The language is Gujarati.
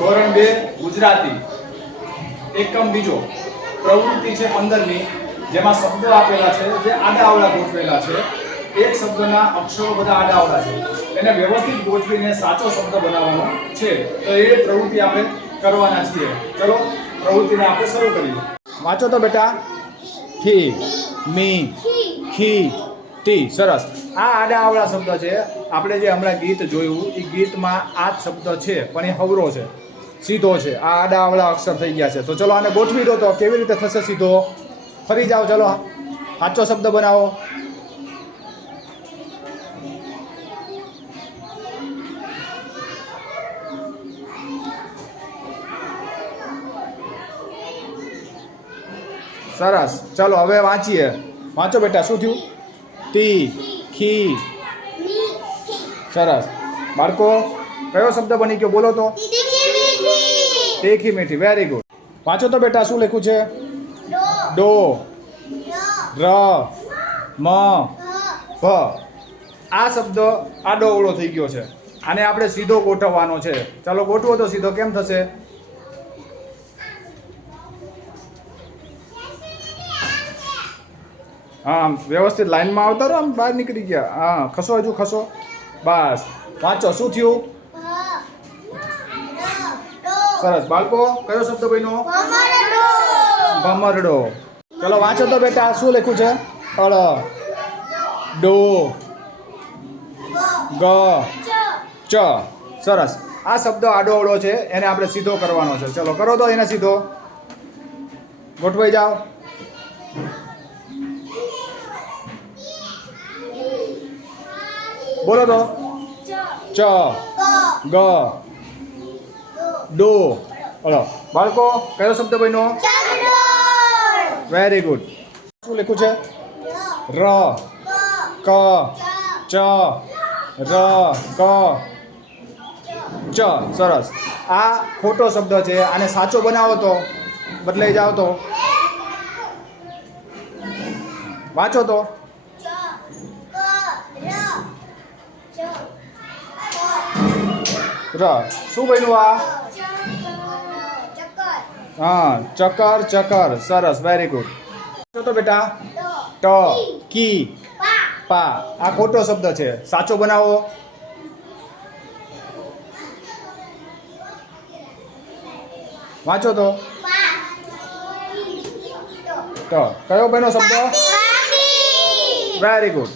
ધોરણ 2 ગુજરાતી એકમ બીજો પ્રવૃત્તિ છે 15ની, જેમાં શબ્દો આપેલા છે જે આડાઅવળા ગોઠવેલા છે. એક શબ્દના અક્ષરો બધા આડાઅવળા છે, એને વ્યવસ્થિત ગોઠવીને સાચો શબ્દ બનાવવાનો છે. તો એ પ્રવૃત્તિ આપણે કરવાના છીએ. ચલો પ્રવૃત્તિને આપણે શરૂ કરીએ. વાંચો તો બેટા. થી, મી, ખી, ટી. સરસ. આ આડાઅવળા શબ્દ છે. આપણે જે હમણાં ગીત જોયું એ ગીતમાં આ જ શબ્દ છે, પણ એ હવરો છે, સીધો છે. આ આડાઅવળા અક્ષર થઈ ગયા છે. તો ચલો આને ગોઠવી દો. તો કેવી રીતે થશે સીધો? ફરી જાઓ. ચલો સાચો શબ્દ બનાવો. સરસ. ચલો હવે વાંચીએ. વાંચો બેટા. શું થયું? ટી, ખી. સરસ. બાળકો કયો શબ્દ બની ગયો? બોલો તો. તીખી મીઠી. Very good. વાંચો તો બેટા. શું લખ્યું છે? ડો, ર, મ, ભ. આ શબ્દ આડો અવળો થઈ ગયો છે. આને આપણે સીધો ગોઠવવાનો છે. ચાલો ગોઠવો તો સીધો. કેમ થશે? હા, વ્યવસ્થિત લાઈનમાં આવતા રહો. આમ બહાર નીકળી ગયા. હા, ખસો. હજુ ખસો. બસ. વાંચો. શું થયું? સરસ. બાળકો કયો શબ્દ બન્યો? ભમરડો. ચલો વાંચો તો બેટા. શું લખ્યું છે? અળ, ડો, ગ, ચ. સરસ. આ શબ્દ આડો અવળો છે, એને આપણે સીધો કરવાનો છે. ચલો કરો તો એને સીધો. ગોઠવાઈ જાઓ. બોલો તો. ચ, ગ, ડો. હલો બાળકો કયો શબ્દ બન્યો? Very good. શું લખ્યું છે? ર, ક, ચ, ર, ક, ચ. સરસ. આ ખોટો શબ્દ છે. આને સાચો બનાવો તો. બદલાઈ જાઓ તો. વાંચો તો. ર. શું બન્યું આ? હા, ચકર, ચકર. સરસ. Very good. તો બેટા. ટ, કી, પા. આ ખોટો શબ્દ છે. સાચો બનાવો. વાંચો તો. ટ. કયો બન્યો શબ્દ? Very good.